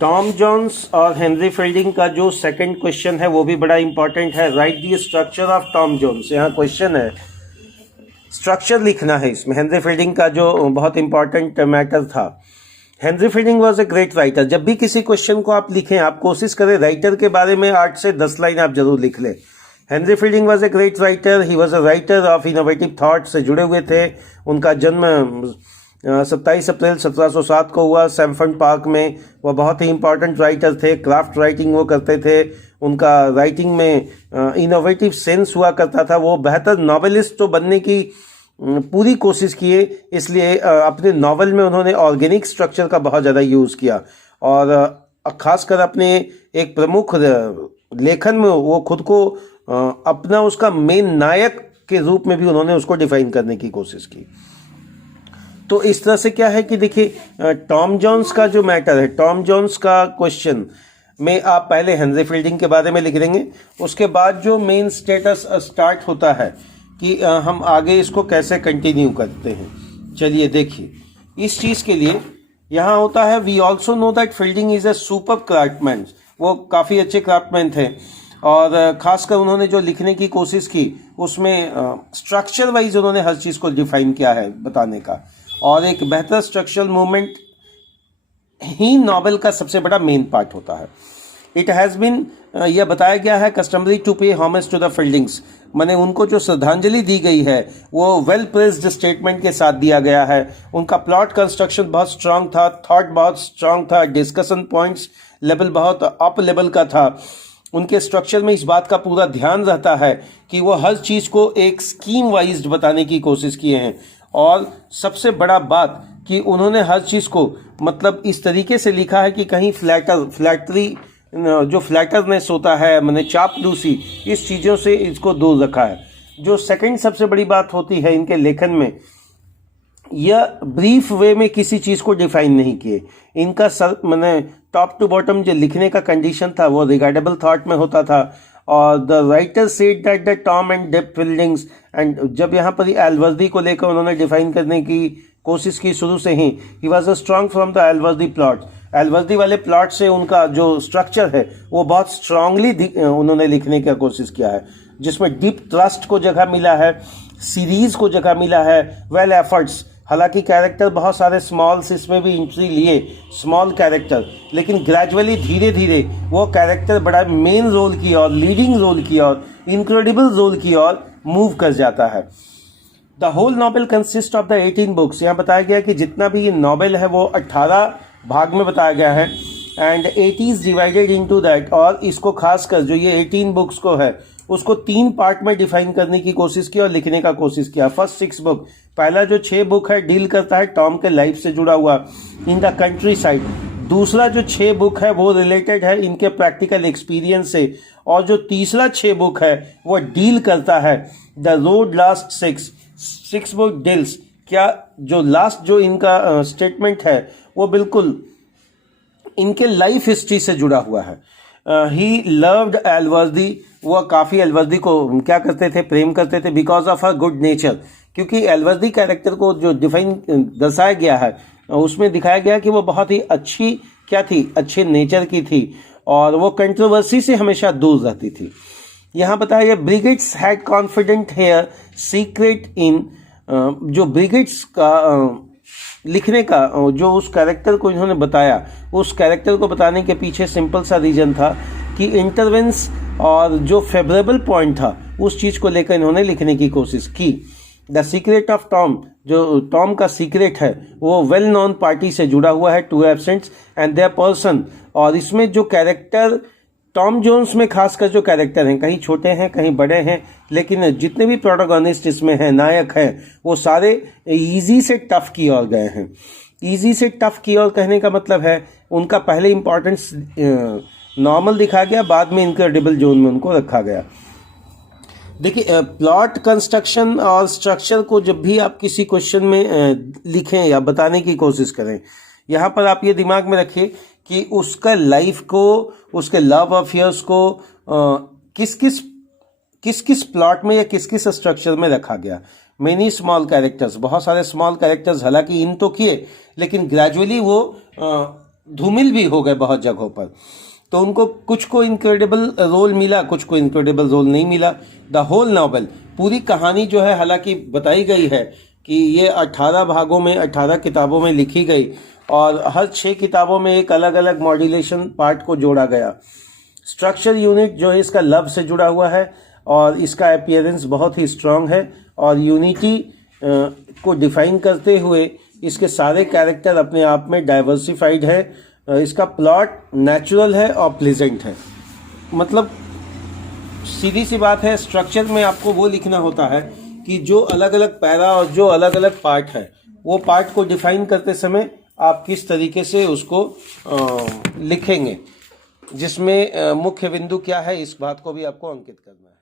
Tom Jones और Henry Fielding का जो सेकंड क्वेश्चन है वो भी बड़ा इंपॉर्टेंट है। Write the structure of Tom Jones. यहाँ क्वेश्चन है, स्ट्रक्चर लिखना है इसमें। हेनरी फील्डिंग का जो बहुत इंपॉर्टेंट मैटर था। Henry Fielding was a great writer. जब भी किसी क्वेश्चन को आप लिखें, आप कोशिश करें राइटर के बारे में 8 से 10 लाइन आप जरूर लिख लें। Henry Fielding was a great writer. He was a writer of innovative thought से जुड़े हुए थे। उनका जन्म 27 अप्रैल 1707 को हुआ सैमफर्ड पार्क में। वह बहुत ही इंपॉर्टेंट राइटर थे। क्राफ्ट राइटिंग वो करते थे। उनका राइटिंग में इनोवेटिव सेंस हुआ करता था। वो बेहतर नॉवेलिस्ट तो बनने की पूरी कोशिश किए, इसलिए अपने नावल में उन्होंने ऑर्गेनिक स्ट्रक्चर का बहुत ज़्यादा यूज़ किया। और ख़ासकर अपने एक प्रमुख लेखन में वो खुद को अपना उसका मेन नायक के रूप में भी उन्होंने उसको डिफाइन करने की कोशिश की। तो इस तरह से क्या है कि देखिए, टॉम जोन्स का जो मैटर है, टॉम जोन्स का क्वेश्चन में आप पहले हेनरी फील्डिंग के बारे में लिख देंगे। उसके बाद जो मेन स्टेटस स्टार्ट होता है कि हम आगे इसको कैसे कंटिन्यू करते हैं। चलिए देखिए, इस चीज़ के लिए यहाँ होता है, we also know that Fielding is a super craftsman. वो काफ़ी अच्छे क्राफ्टमैन थे और ख़ासकर उन्होंने जो लिखने की कोशिश की उसमें स्ट्रक्चर वाइज उन्होंने हर चीज़ को डिफाइन किया है बताने का। और एक बेहतर स्ट्रक्चरल मूवमेंट ही नॉवेल का सबसे बड़ा मेन पार्ट होता है। इट हैज़ बिन, यह बताया गया है, customary to pay homage to the Fieldings. मैंने उनको जो श्रद्धांजलि दी गई है वो वेल प्लेस्ड स्टेटमेंट के साथ दिया गया है। उनका प्लॉट कंस्ट्रक्शन बहुत स्ट्रांग था, थॉट बहुत स्ट्रांग था, डिस्कशन पॉइंट्स लेवल बहुत अप लेवल का था। उनके स्ट्रक्चर में इस बात का पूरा ध्यान रहता है कि वो हर चीज़ को एक स्कीम वाइज बताने की कोशिश किए हैं। और सबसे बड़ा बात कि उन्होंने हर चीज़ को मतलब इस तरीके से लिखा है कि कहीं फ्लैटरी जो फ्लैटरनेस होता है, मैंने चापलूसी, इस चीज़ों से इसको दूर रखा है। जो सेकंड सबसे बड़ी बात होती है इनके लेखन में, यह ब्रीफ वे में किसी चीज़ को डिफाइन नहीं किए। इनका मैंने टॉप टू बॉटम जो लिखने का कंडीशन था वो रिगार्डेबल थॉट में होता था। और the writer said that the Tom and Depp Fieldings, and जब यहाँ पर एलवर्दी को लेकर उन्होंने डिफाइन करने की कोशिश की शुरू से ही was a strong from the Allworthy plot. Allworthy वाले प्लॉट से उनका जो स्ट्रक्चर है वो बहुत स्ट्रांगली उन्होंने लिखने की कोशिश किया है, जिसमें डीप ट्रस्ट को जगह मिला है, सीरीज को जगह मिला है, वेल एफर्ट्स। हालांकि कैरेक्टर बहुत सारे स्मॉल्स इसमें भी एंट्री लिए, स्मॉल कैरेक्टर, लेकिन ग्रेजुअली धीरे धीरे वो कैरेक्टर बड़ा मेन रोल की और लीडिंग रोल की और इनक्रेडिबल रोल की और मूव कर जाता है। The whole novel consist of the 18 books. यहाँ बताया गया कि जितना भी ये नॉवेल है वो 18 भाग में बताया गया है। And 80 is divided into that. और इसको खासकर जो ये 18 बुक्स को है उसको 3 पार्ट में डिफाइन करने की कोशिश की और लिखने का कोशिश किया। फर्स्ट 6 बुक, पहला जो 6 बुक है डील करता है टॉम के लाइफ से जुड़ा हुआ इन द कंट्री साइड। दूसरा जो 6 बुक है वो रिलेटेड है इनके प्रैक्टिकल एक्सपीरियंस से। और जो तीसरा 6 बुक है वो डील करता है the road last 6 book deals. क्या जो लास्ट जो इनका स्टेटमेंट है वो बिल्कुल इनके लाइफ हिस्ट्री से जुड़ा हुआ है। He loved Allworthy. वह काफ़ी एलवर्दी को क्या करते थे, प्रेम करते थे, because of her good nature. क्योंकि एलवर्दी कैरेक्टर को जो डिफाइन दर्शाया गया है उसमें दिखाया गया कि वो बहुत ही अच्छी क्या थी, अच्छे नेचर की थी और वो कंट्रोवर्सी से हमेशा दूर रहती थी। यहाँ बताया गया brigades had confident hair secret in. जो ब्रिगेड्स का लिखने का जो उस कैरेक्टर को इन्होंने बताया, उस कैरेक्टर को बताने के पीछे सिंपल सा रीजन था कि इंटरवेंस और जो फेवरेबल पॉइंट था उस चीज़ को लेकर इन्होंने लिखने की कोशिश की। द सीक्रेट ऑफ टॉम, जो टॉम का सीक्रेट है वो वेल नोन पार्टी से जुड़ा हुआ है, to absents and their person. और इसमें जो कैरेक्टर टॉम जोन्स में खासकर जो कैरेक्टर हैं, कहीं छोटे हैं कहीं बड़े हैं, लेकिन जितने भी प्रोटोगोनिस्ट इसमें हैं, नायक हैं, वो सारे इजी से टफ की ओर गए हैं। इजी से टफ की ओर कहने का मतलब है उनका पहले इंपॉर्टेंस नॉर्मल दिखाया गया, बाद में इनक्रेडिबल जोन में उनको रखा गया। देखिए, प्लॉट कंस्ट्रक्शन और स्ट्रक्चर को जब भी आप किसी क्वेश्चन में लिखें या बताने की कोशिश करें, यहाँ पर आप ये दिमाग में रखिए कि उसका लाइफ को, उसके लव अफेयर्स को किस किस प्लॉट में या किस किस स्ट्रक्चर में रखा गया। मेनी स्मॉल कैरेक्टर्स, बहुत सारे स्मॉल कैरेक्टर्स हालांकि इन तो किए, लेकिन ग्रेजुअली वो धूमिल भी हो गए बहुत जगहों पर। तो उनको कुछ को इनक्रेडिबल रोल मिला, कुछ को इनक्रेडिबल रोल नहीं मिला। द होल नॉवेल, पूरी कहानी जो है हालांकि बताई गई है कि ये 18 भागों में 18 किताबों में लिखी गई और हर 6 किताबों में एक अलग अलग मॉड्यूलेशन पार्ट को जोड़ा गया। स्ट्रक्चर यूनिट जो है इसका लव से जुड़ा हुआ है और इसका अपीयरेंस बहुत ही स्ट्रांग है और यूनिटी को डिफाइन करते हुए इसके सारे कैरेक्टर अपने आप में डाइवर्सिफाइड है। इसका प्लॉट नेचुरल है और प्लेजेंट है। मतलब सीधी सी बात है, स्ट्रक्चर में आपको वो लिखना होता है कि जो अलग अलग पैरा और जो अलग अलग पार्ट है वो पार्ट को डिफाइन करते समय आप किस तरीके से उसको लिखेंगे, जिसमें मुख्य बिंदु क्या है इस बात को भी आपको अंकित करना है।